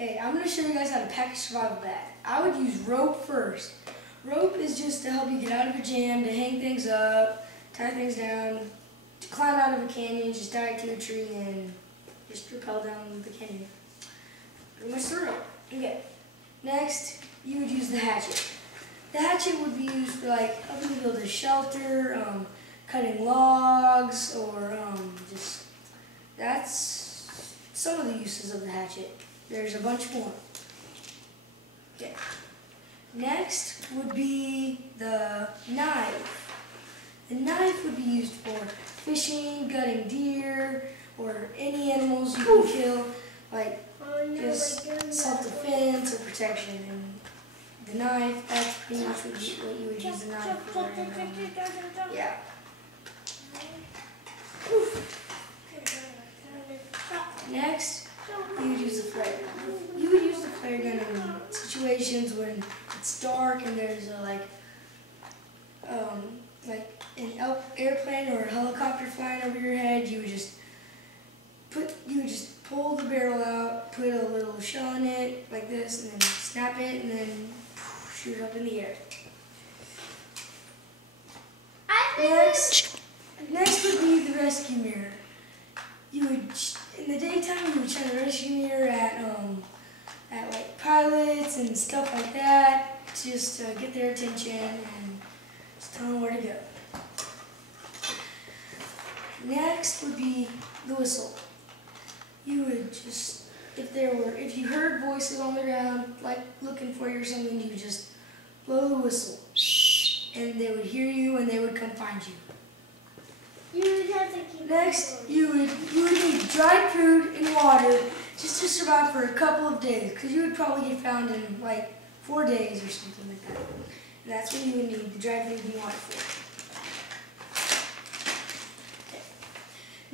Hey, I'm going to show you guys how to pack a survival bag. I would use rope first. Rope is just to help you get out of a jam, to hang things up, tie things down, to climb out of a canyon, just tie it to a tree and just rappel down the canyon. Pretty much the rope. Okay. Next, you would use the hatchet. The hatchet would be used for like helping you build a shelter, cutting logs, or just, that's some of the uses of the hatchet. There's a bunch more. Okay. Next would be the knife. The knife would be used for fishing, gutting deer, or any animals you can kill, like just self-defense or protection. And the knife, that's pretty much what you would use the knife for. And, yeah. Next, you would use the flare gun. You would use the flare gun in situations when it's dark and there's a, like an airplane or a helicopter flying over your head. You would just pull the barrel out, put a little shell in it like this, and then snap it, and then shoot it up in the air. Next would be the rescue mirror. You would, in the daytime, you would shine a rescue mirror at like pilots and stuff like that, just to get their attention and just tell them where to go. Next would be the whistle. You would just, if you heard voices on the ground, like looking for you or something, you would just blow the whistle, and they would hear you and they would come find you. Next, you would need dried food and water just to survive for a couple of days, because you would probably get found in like 4 days or something like that. And that's what you would need the dried food and water for. Okay.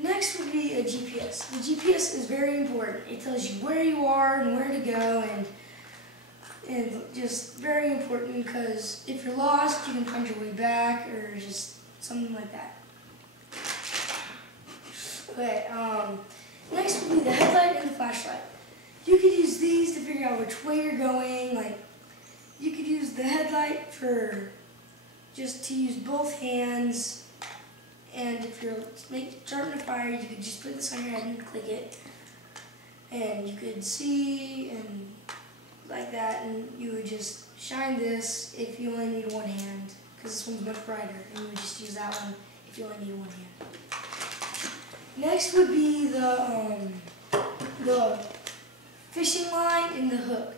Next would be a GPS. The GPS is very important. It tells you where you are and where to go, and just very important, because if you're lost, you can find your way back or just something like that. Okay, next would be the headlight and the flashlight. You could use these to figure out which way you're going. Like, you could use the headlight for just to use both hands, and if you're starting a fire, you could just put this on your head and click it, and you could see and like that, and you would just shine this if you only need one hand, because this one's much brighter, and you would just use that one if you only need one hand. Next would be the fishing line and the hook.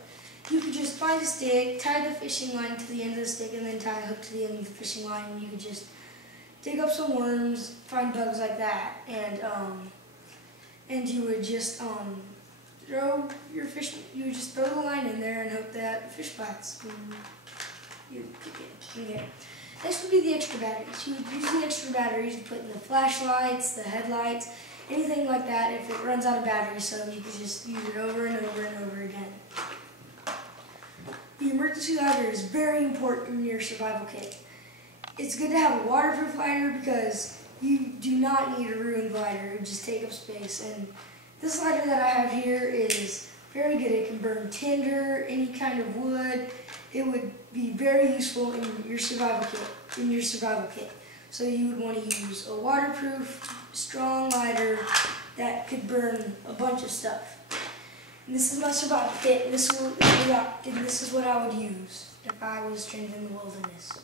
You could just find a stick, tie the fishing line to the end of the stick, and then tie a hook to the end of the fishing line, and you could just dig up some worms, find bugs like that, and you would just throw your fish. You would just throw the line in there and hope that the fish bites. And you kick it. Okay. Next would be the extra batteries. You would use the extra batteries to put in the flashlights, the headlights, anything like that if it runs out of batteries, so you could just use it over and over and over again. The emergency lighter is very important in your survival kit. It's good to have a waterproof lighter because you do not need a ruined lighter. It would just take up space. And this lighter that I have here is very good. It can burn tinder, any kind of wood. It would be very useful in your survival kit. So you would want to use a waterproof, strong lighter that could burn a bunch of stuff. And this is my survival kit, and this is what I would use if I was stranded in the wilderness.